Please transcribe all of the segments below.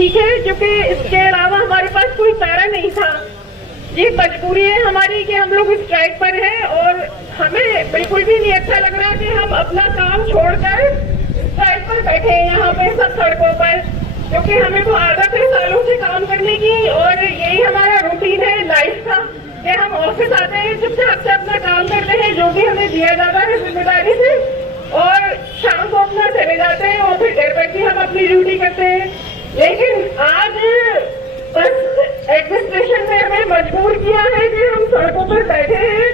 ठीक है, क्योंकि इसके अलावा हमारे पास कोई चारा नहीं था। ये मजबूरी है हमारी कि हम लोग स्ट्राइक पर हैं और हमें बिल्कुल भी नहीं अच्छा लग रहा कि हम अपना काम छोड़कर स्ट्राइक पर बैठे हैं यहाँ पे सब सड़कों पर, क्योंकि हमें तो आदत है सालों से काम करने की और यही हमारा रूटीन है लाइफ का कि हम ऑफिस आते हैं, चुपचाप से अपना काम करते हैं जो भी हमें दिया जाता है जिम्मेदारी से, और शाम को अपना चले जाते हैं और फिर घर बैठ के हम अपनी ड्यूटी करते हैं। लेकिन आज बस एडमिनिस्ट्रेशन ने हमें मजबूर किया है कि हम सड़कों पर बैठे हैं,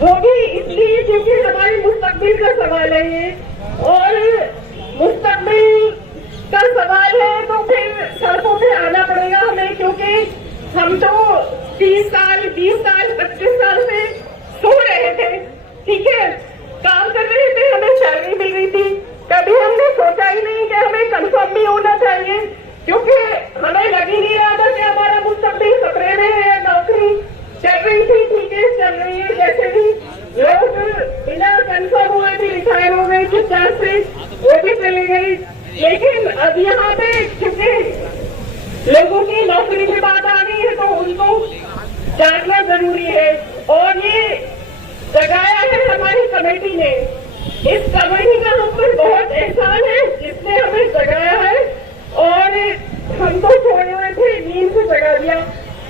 वो भी इसलिए क्योंकि हमारे मुस्तकबिल का सवाल है ये, और मुस्तकबिल का सवाल है तो फिर सड़कों पे आना पड़ेगा हमें, क्योंकि हम तो 30 साल 20 साल 25 साल से सो रहे थे, ठीक है, काम कर रहे थे, हमें सैलरी मिल रही थी, कभी हमने सोचा ही नहीं कि हमें कंफर्म भी होना चाहिए, क्योंकि हमें लग ही नहीं रहा था कि हमारा मुस्तकबिल खतरे में है। नौकरी चल रही थी, ठीक है, चल रही है, जैसे भी लोग बिना कंफर्म हुए भी रिटायर हो गए चुपचाप से, वो भी चले गए। लेकिन अब यहाँ पे क्योंकि लोगों की नौकरी की बात आ गई है तो उनको जानना जरूरी है, और ये जगाया है हमारी कमेटी ने। इस कमेटी का हम पर बहुत एहसान है जिसने हमें जगाया है, और हम तो सोए हुए थे, नींद से जगा दिया,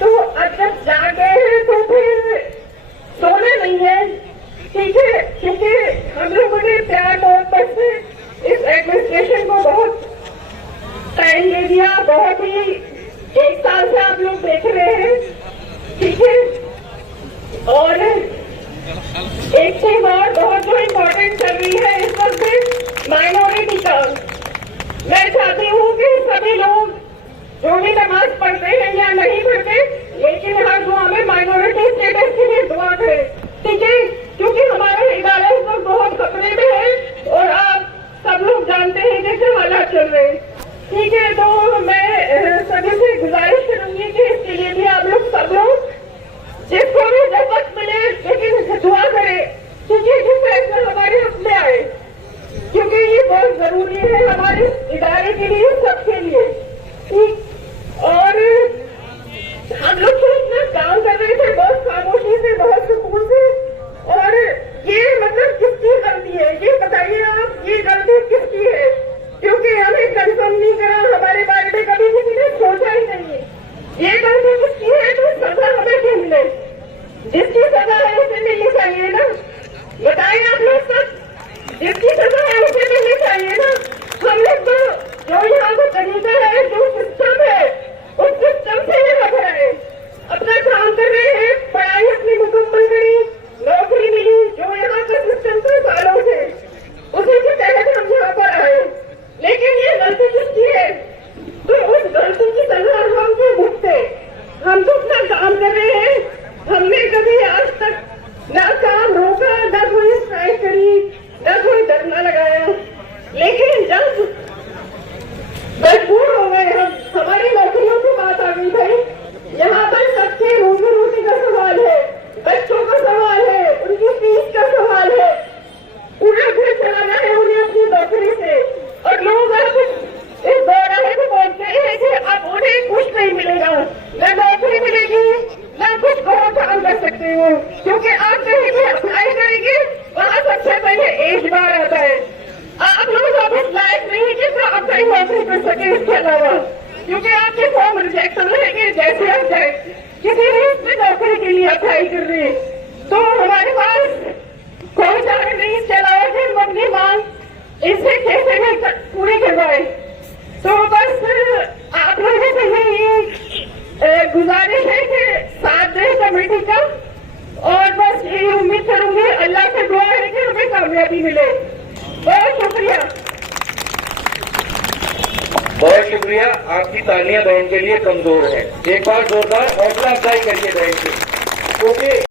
तो अब जब जागे हैं तो फिर सोना नहीं है, ठीक है, क्योंकि हम लोगों ने प्यार मोहब्बत से इस एडमिनिस्ट्रेशन को बहुत टाइम दे दिया, बहुत ही 1 साल से आप लोग देख रहे हैं, ठीक है। और एक चीज और बहुत जो इम्पोर्टेंट चल रही है इस वक्त माइनॉरिटी का, मैं चाहती हूँ कि सभी लोग जो भी नमाज पढ़ते हैं या नहीं पढ़ते, लेकिन हर दुआ में माइनॉरिटी स्टेटस के लिए दुआ करें, ठीक है, क्योंकि हमारा इदारा इस वक्त बहुत खतरे में है और आप सब लोग जानते हैं कि क्या हालात चल रहे हैं, ठीक है। तो मैं सभी से गुजारिश करूंगी कि इसके लिए भी आप लोग सब लोग जिसको भी जब वक्त मिले लेकिन दुआ करें, क्योंकि जो फैसला हमारे हक में आए, क्योंकि ये बहुत जरूरी है हमारे इदारे के लिए, सबके लिए, ठीक। और हम लोग तो इतना काम कर रहे थे बहुत खामोशी से, बहुत सुकून से, और ये मतलब किसकी गलती है ये बताइए आप, ये गलती किसकी है, क्योंकि हमें कंफर्म नहीं करा, हमारे बारे में कभी किसी ने सोचा ही नहीं, ये गलती किसकी है, तो सजा हमें क्यों मिले, जिसकी सजा है उसे मिलनी चाहिए ना, बताइए आप लोग सब, जिसकी सजा है उसे मिलनी चाहिए ना। हम लोग तो जो यहाँ का तरीका है, जो सिस्टम है, उस सिस्टम से ही लग रहे हैं, अपना काम कर रहे हैं, पढ़ाई अपनी मुकम्मल करी, नौकरी मिली, जो यहाँ का सिस्टम था सालों से, उसी के तहत हम यहाँ पर आए, लेकिन ये गलती किसकी है, तो उस गलती की सजा हम क्यों भुगते, हम तो अपना काम कर रहे हैं, हमने कभी आज तक ना काम रोका, ना कोई स्ट्राइक करी, ना कोई धरना लगाया, लेकिन जब मजबूर हो गए हम, हमारी नौकरियों की बात आ गई भाई, यहाँ पर सबसे रोजी रोटी का सवाल है, बच्चों का सवाल है, उनकी फीस का सवाल है, पूरा घर चलाना है उन्हें अपनी नौकरी से, और लोग अब इस दौरान में बोलते हैं कि अब उन्हें कुछ नहीं मिलेगा, न नौकरी मिलेगी, न कुछ और काम कर सकते हो, क्योंकि आप कहीं भी अप्लाई करेंगे वहाँ सबसे पहले एज बार आता है, आप लोग अब इस लायक नहीं कि आप कहीं नौकरी कर सके, इसके अलावा क्योंकि आपके फॉर्म रिजेक्ट हो रहेंगे, जैसे आप जाए किसी भी इसमें नौकरी के लिए अप्लाई कर रहे हैं, तो हमारे पास कोई चारा नहीं, इसके अलावा फिर हम अपनी मांग इससे कैसे भी पूरी करवाए। तो बस आप लोगों से यही गुजारिश है कि साथ दें कमेटी का, और बस यही उम्मीद करूंगी, अल्लाह से दुआ है कि हमें कामयाबी मिले। बहुत शुक्रिया। बहुत शुक्रिया। आपकी तालियां बहन के लिए कमजोर है, एक बार जोरदार हौसला अफजाई करिए बहन की, क्योंकि